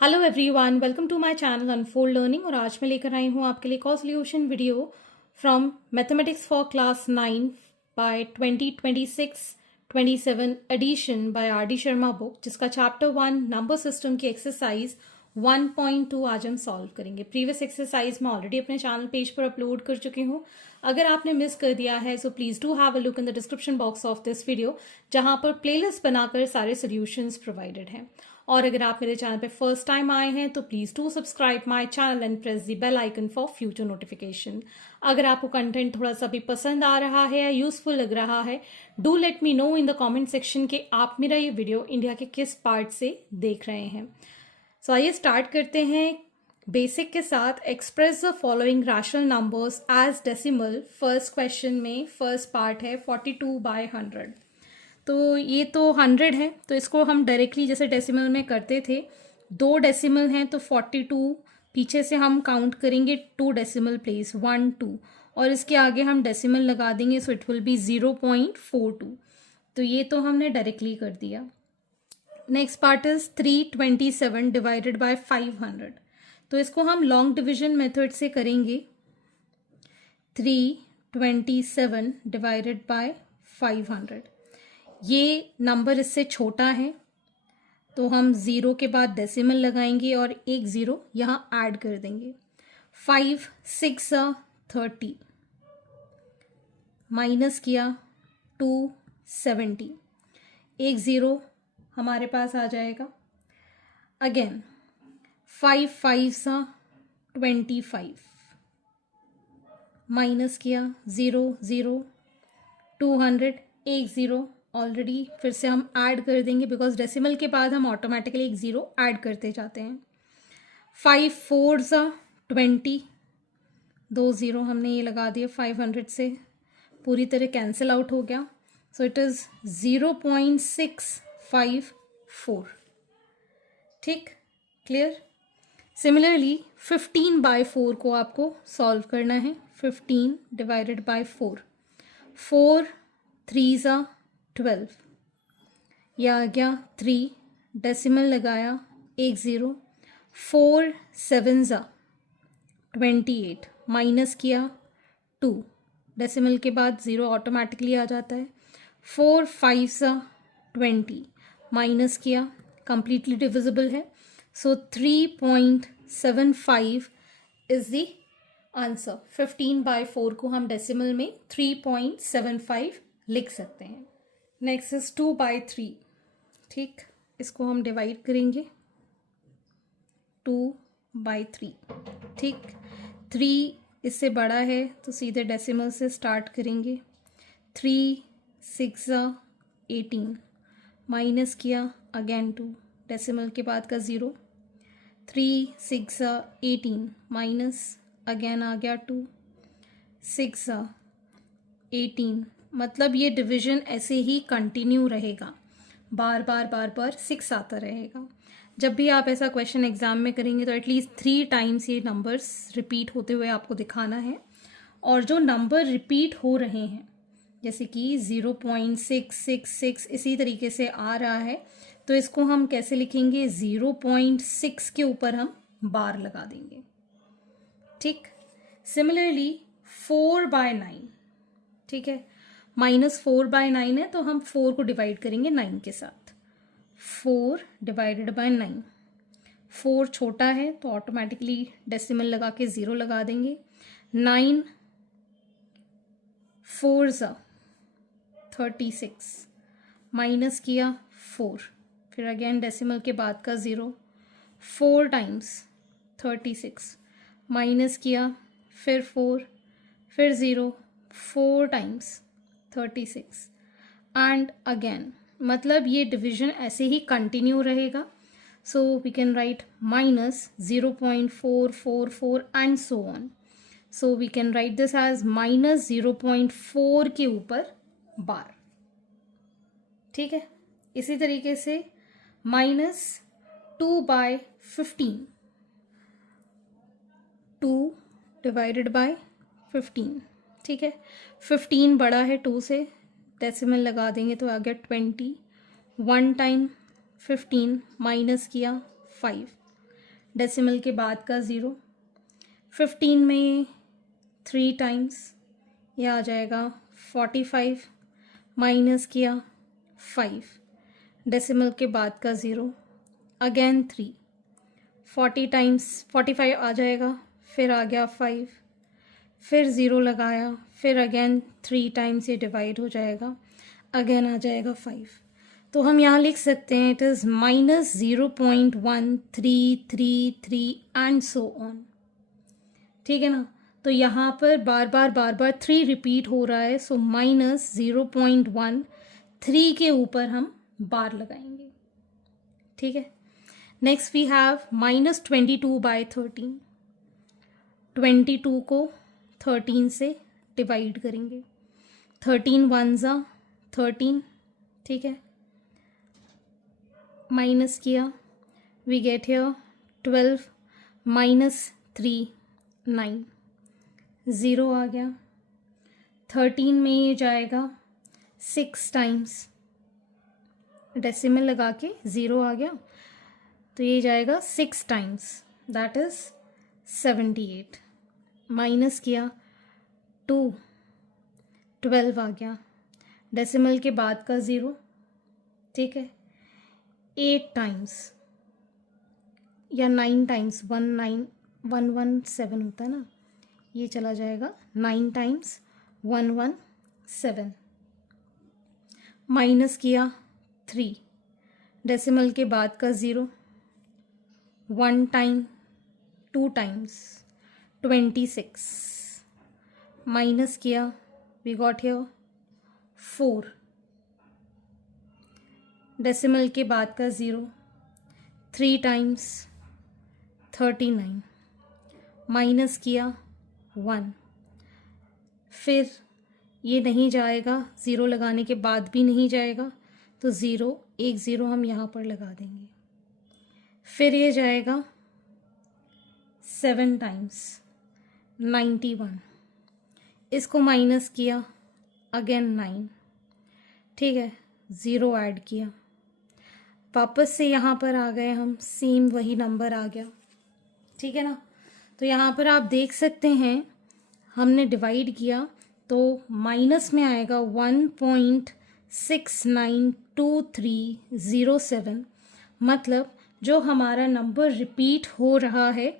Hello everyone, welcome to my channel unfold learning. और आज मैं लेकर आई हूँ आपके लिए solution video from mathematics for class 9 by 2026-27 edition by R D Sharma book, जिसका चैप्टर 1 नंबर सिस्टम की एक्सरसाइज 1.2 आज हम सॉल्व करेंगे। प्रीवियस एक्सरसाइज मैं ऑलरेडी अपने चैनल पेज पर अपलोड कर चुकी हूँ। अगर आपने मिस कर दिया है so please do have a look in the description box of this video, जहां पर प्लेलिस्ट बनाकर सारे सॉल्यूशंस प्रोवाइडेड हैं। और अगर आप मेरे चैनल पे फर्स्ट टाइम आए हैं तो please do subscribe my channel and press the bell icon for future notification. अगर आपको कंटेंट थोड़ा सा भी पसंद आ रहा है या यूजफुल लग रहा है, do let me know in the comment section कि आप मेरा ये वीडियो इंडिया के किस पार्ट से देख रहे हैं। सो आइए स्टार्ट करते हैं बेसिक के साथ। Express the following rational numbers as decimal. First question में फर्स्ट पार्ट है 42/100। तो ये तो 100 है, तो इसको हम डायरेक्टली जैसे डेसिमल में करते थे, 2 डेसिमल हैं तो 42, पीछे से हम काउंट करेंगे 2 डेसिमल प्लेस 1 2, और इसके आगे हम डेसिमल लगा देंगे, सो इट विल बी 0.42। तो ये तो हमने डायरेक्टली कर दिया। Next part is 327 divided by 500। तो इसको हम लॉन्ग डिविजन मेथड से करेंगे। 327 डिवाइडेड बाय 500। ये नंबर इससे छोटा है तो हम 0 के बाद डेसिमल लगाएंगे और एक 0 यहाँ ऐड कर देंगे। 5 6 30 माइनस किया 270, एक 0 हमारे पास आ जाएगा। अगेन 5 5 25 माइनस किया 0 0, 200, एक 0 ऑलरेडी फिर से हम ऐड कर देंगे, बिकॉज डेसिमल के बाद हम ऑटोमेटिकली एक 0 ऐड करते जाते हैं। 5 4 20, 2 0 हमने ये लगा दिया, 500 से पूरी तरह कैंसिल आउट हो गया, सो इट इज़ 0.654। ठीक, क्लियर। सिमिलरली 15/4 को आपको सॉल्व करना है। 15 डिवाइडेड बाय 4, 4 3 12, यह आ गया 3, डेसिमल लगाया एक 0, 4 7 28 माइनस किया 2, डेसिमल के बाद 0 ऑटोमेटिकली आ जाता है। 4 5 20 माइनस किया, कंप्लीटली डिविजिबल है, सो 3.75 इज द आंसर। 15/4 को हम डेसिमल में 3.75 लिख सकते हैं। Next is 2/3। ठीक, इसको हम डिवाइड करेंगे 2/3। ठीक, 3 इससे बड़ा है तो सीधे डेसिमल से स्टार्ट करेंगे। 3 6 18 माइनस किया अगेन 2, डेसिमल के बाद का 0, 3 6 18 माइनस अगेन आ गया 2, 6 18। मतलब ये डिवीजन ऐसे ही कंटिन्यू रहेगा, बार बार 6 आता रहेगा। जब भी आप ऐसा क्वेश्चन एग्जाम में करेंगे तो एटलीस्ट 3 टाइम्स ये नंबर्स रिपीट होते हुए आपको दिखाना है। और जो नंबर रिपीट हो रहे हैं, जैसे कि 0.666 इसी तरीके से आ रहा है, तो इसको हम कैसे लिखेंगे, 0.6 के ऊपर हम बार लगा देंगे। ठीक, सिमिलरली 4/9। ठीक है, -4/9 है तो हम 4 को डिवाइड करेंगे 9 के साथ। 4 डिवाइडेड बाय 9, 4 छोटा है तो ऑटोमेटिकली डेसिमल लगा के 0 लगा देंगे। 9 4 36 माइनस किया 4, फिर अगेन डेसिमल के बाद का 0, 4 टाइम्स 36 माइनस किया, फिर 4, फिर 0, 4 टाइम्स 36 एंड अगेन। मतलब ये डिवीजन ऐसे ही कंटिन्यू रहेगा, so we can write -0.444 and so on. So we can write this as -0.4 के ऊपर बार। ठीक है, इसी तरीके से -2/15, 2 डिवाइडेड बाय 15। ठीक है, 15 बड़ा है 2 से, डेसिमल लगा देंगे तो आ गया 20। 1 टाइम 15 माइनस किया 5, डेसिमल के बाद का 0, 15 में 3 टाइम्स, ये आ जाएगा 45, माइनस किया 5, डेसिमल के बाद का 0, अगेन 3, 40 टाइम्स 45 आ जाएगा, फिर आ गया 5, फिर 0 लगाया, फिर अगेन 3 टाइम्स ये डिवाइड हो जाएगा, अगेन आ जाएगा 5। तो हम यहाँ लिख सकते हैं it is -0.1333 and so on. ठीक है ना, तो यहाँ पर बार बार 3 रिपीट हो रहा है, सो -0.13 के ऊपर हम बार लगाएंगे। ठीक है, नेक्स्ट वी हैव -22/13। 22 को 13 से डिवाइड करेंगे, 13 1 ज़ा 13, ठीक है, माइनस किया, वी गेट हियर 12 -3 9, 0 आ गया, 13 में ये जाएगा 6 टाइम्स, डेसिमल लगा के 0 आ गया, तो ये जाएगा 6 टाइम्स, दैट इज़ 78, माइनस किया 2, 12 आ गया, डेसिमल के बाद का 0, ठीक है, 8 टाइम्स या 9 टाइम्स, 117 होता है ना, ये चला जाएगा 9 टाइम्स 117, माइनस किया 3, डेसिमल के बाद का 0, 1 टाइम 2 टाइम्स 26, माइनस किया, वी गॉट हियर 4, डेसिमल के बाद का 0, 3 टाइम्स 39, माइनस किया 1, फिर ये नहीं जाएगा, 0 लगाने के बाद भी नहीं जाएगा, तो 0 एक 0 हम यहाँ पर लगा देंगे, फिर ये जाएगा 7 टाइम्स 91, इसको माइनस किया, अगेन 9, ठीक है, 0 ऐड किया, वापस से यहाँ पर आ गए हम, सेम वही नंबर आ गया। ठीक है ना, तो यहाँ पर आप देख सकते हैं हमने डिवाइड किया तो माइनस में आएगा 1.692307, मतलब जो हमारा नंबर रिपीट हो रहा है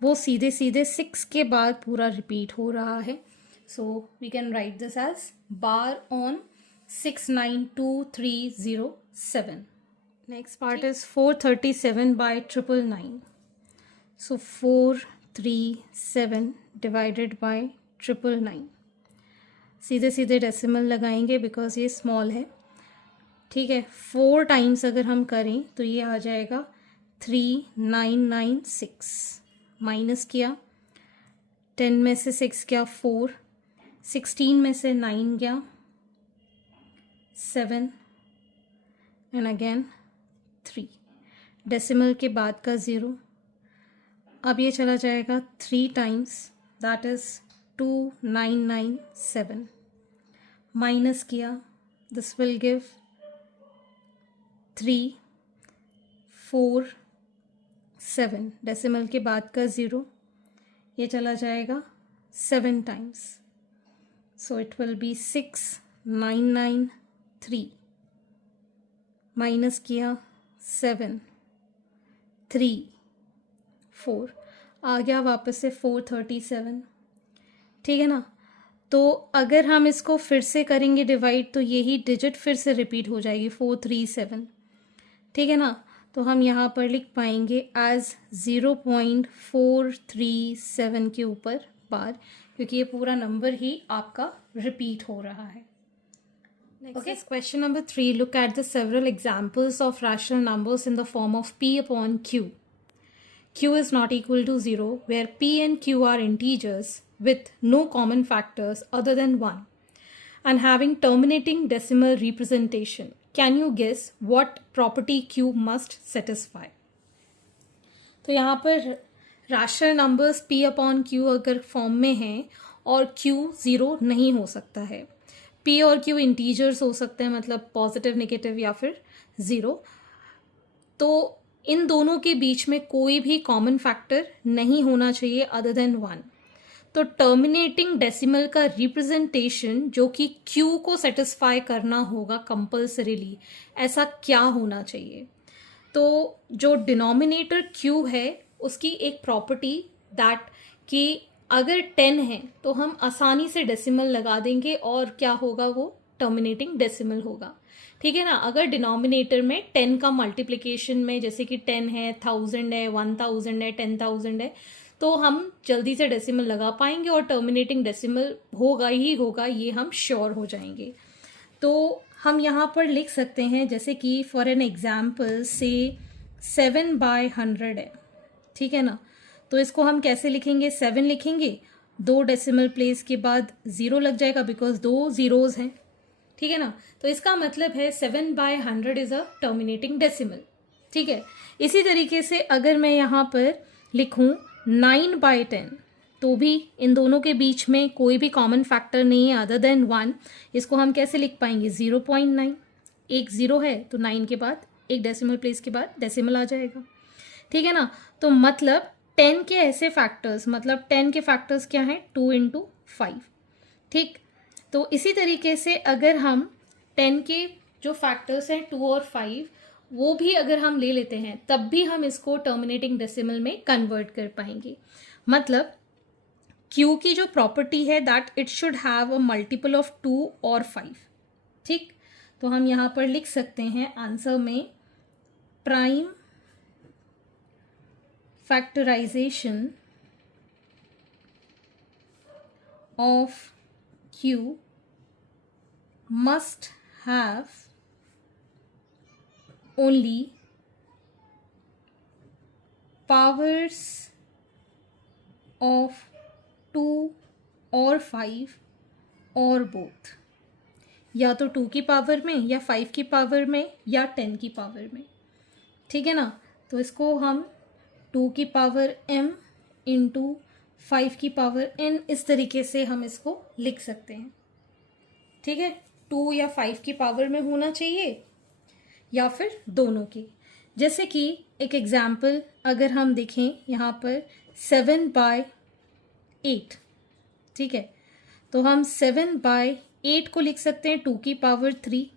वो सीधे सीधे 6 के बाद पूरा रिपीट हो रहा है। So we can write this as bar on 692,307. Next part is 437/999. So 437 divided by 999. सीधे सीधे डेसिमल लगाएंगे बिकॉज ये स्मॉल है। ठीक है, 4 टाइम्स अगर हम करें तो ये आ जाएगा 3996, माइनस किया, 10 में से 6 गया 4, 16 में से 9 गया 7 एंड अगेन 3, डेसिमल के बाद का 0, अब ये चला जाएगा 3 टाइम्स, दैट इज़ 2997, माइनस किया, दिस विल गिव 3 4 7, डेसिमल के बाद का 0, ये चला जाएगा 7 times, so it will be 6993, minus किया 7 3 4, आ गया वापस से 437। ठीक है ना, तो अगर हम इसको फिर से करेंगे डिवाइड तो यही डिजिट फिर से रिपीट हो जाएगी 437। ठीक है ना, तो हम यहाँ पर लिख पाएंगे एज 0.437 के ऊपर बार, क्योंकि ये पूरा नंबर ही आपका रिपीट हो रहा है। Okay, question number 3. Look at the several examples of rational numbers in the form of p upon q. Q is not equal to 0, where p and q are integers with no common factors other than 1 and having terminating decimal representation. Can you guess what property q must satisfy? तो यहाँ पर rational numbers p upon q अगर form में हैं और q 0 नहीं हो सकता है, p और q इंटीजर्स हो सकते हैं, मतलब पॉजिटिव नेगेटिव या फिर 0, तो इन दोनों के बीच में कोई भी कॉमन फैक्टर नहीं होना चाहिए अदर देन 1। तो टर्मिनेटिंग डेसिमल का रिप्रेजेंटेशन जो कि Q को सेटिस्फाई करना होगा कंपल्सरीली, ऐसा क्या होना चाहिए? तो जो डिनोमिनेटर Q है उसकी एक प्रॉपर्टी दैट कि अगर 10 है तो हम आसानी से डेसिमल लगा देंगे और क्या होगा, वो टर्मिनेटिंग डेसिमल होगा। ठीक है ना। अगर डिनोमिनेटर में 10 का मल्टीप्लिकेशन में जैसे कि 10 है, 1000 है, 1000 है, 10,000 है, तो हम जल्दी से डेसिमल लगा पाएंगे और टर्मिनेटिंग डेसिमल होगा ही होगा, ये हम श्योर हो जाएंगे। तो हम यहाँ पर लिख सकते हैं जैसे कि फॉर एन एग्जाम्पल से 7/100 है। ठीक है ना। तो इसको हम कैसे लिखेंगे? 7 लिखेंगे, 2 डेसिमल प्लेस के बाद 0 लग जाएगा बिकॉज 2 जीरोज हैं। ठीक है ना। तो इसका मतलब है 7/100 इज अ टर्मिनेटिंग डेसिमल। ठीक है। इसी तरीके से अगर मैं यहाँ पर लिखूँ 9/10, तो भी इन दोनों के बीच में कोई भी कॉमन फैक्टर नहीं है अदर देन 1। इसको हम कैसे लिख पाएंगे? 0.9, एक 0 है तो 9 के बाद एक डेसिमल प्लेस के बाद डेसिमल आ जाएगा। ठीक है ना। तो मतलब 10 के ऐसे फैक्टर्स, मतलब 10 के फैक्टर्स क्या हैं? 2 × 5। ठीक। तो इसी तरीके से अगर हम 10 के जो फैक्टर्स हैं 2 और 5 वो भी अगर हम ले लेते हैं तब भी हम इसको टर्मिनेटिंग डेसिमल में कन्वर्ट कर पाएंगे। मतलब Q की जो प्रॉपर्टी है that it should have a multiple of 2 और 5। ठीक। तो हम यहाँ पर लिख सकते हैं आंसर में prime factorisation of Q must have only powers of 2 और 5 और both, या तो 2 की पावर में या 5 की पावर में या 10 की पावर में। ठीक है ना। तो इसको हम 2 की पावर m इंटू 5 की पावर n, इस तरीके से हम इसको लिख सकते हैं। ठीक है। 2 या 5 की पावर में होना चाहिए या फिर दोनों की। जैसे कि एक एग्जाम्पल अगर हम देखें यहाँ पर 7/8। ठीक है। तो हम 7/8 को लिख सकते हैं 2 की पावर 3।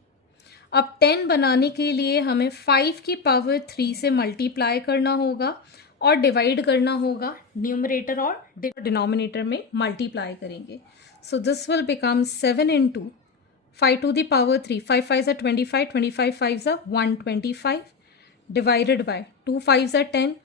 अब 10 बनाने के लिए हमें 5 की पावर 3 से मल्टीप्लाई करना होगा और डिवाइड करना होगा, न्यूमरेटर और डिनोमिनेटर में मल्टीप्लाई करेंगे। So this will become 7 × 5 to the power 3, 5 5s are 25, 25 5s are 125 divided by 2 5s are 10,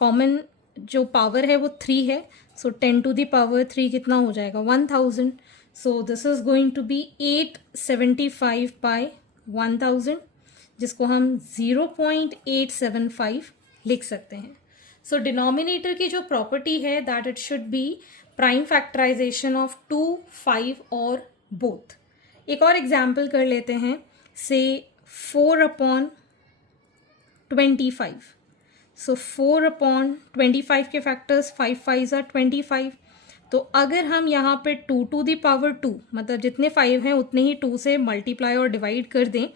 common जो पावर है वो 3 है, सो 10 to the power 3 कितना हो जाएगा? 1000। So this is going to be 875/1000, जिसको हम 0.875 लिख सकते हैं। सो डिनोमिनेटर की जो प्रॉपर्टी है that it should be prime factorisation of 2, 5 और बोथ। एक और एग्जाम्पल कर लेते हैं से 4/25। सो 4/25 के फैक्टर्स 5 5s are 25। तो अगर हम यहाँ पे 2 to the power 2, मतलब जितने 5 हैं उतने ही 2 से मल्टीप्लाई और डिवाइड कर दें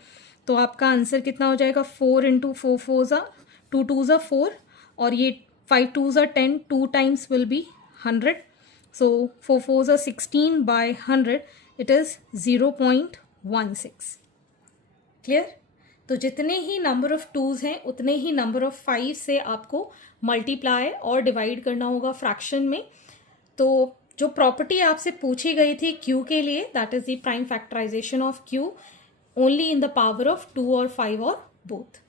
तो आपका आंसर कितना हो जाएगा? 4 × 4 4s are 2 2s are 4 और ये 5 2s are 10, 2 times will be 100। So 4 4s are 16/100, it is 0.16। Clear. तो जितने ही नंबर ऑफ 2s हैं उतने ही नंबर ऑफ 5 से आपको मल्टीप्लाई और डिवाइड करना होगा फ्रैक्शन में। तो जो प्रॉपर्टी आपसे पूछी गई थी Q के लिए that is the prime factorisation of Q only in the power of 2 और 5 और both.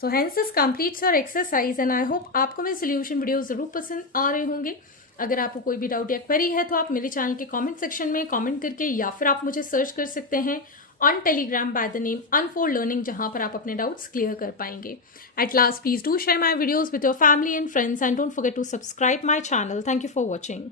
So hence this completes your exercise and I hope आपको मेरे सोल्यूशन वीडियो जरूर पसंद आ रहे होंगे। अगर आपको कोई भी डाउट या क्वेरी है तो आप मेरे चैनल के कमेंट सेक्शन में कमेंट करके या फिर आप मुझे सर्च कर सकते हैं on Telegram by the name unfold learning, जहां पर आप अपने डाउट्स क्लियर कर पाएंगे। At last please do share my videos with your family and friends and don't forget to subscribe my channel. Thank you for watching.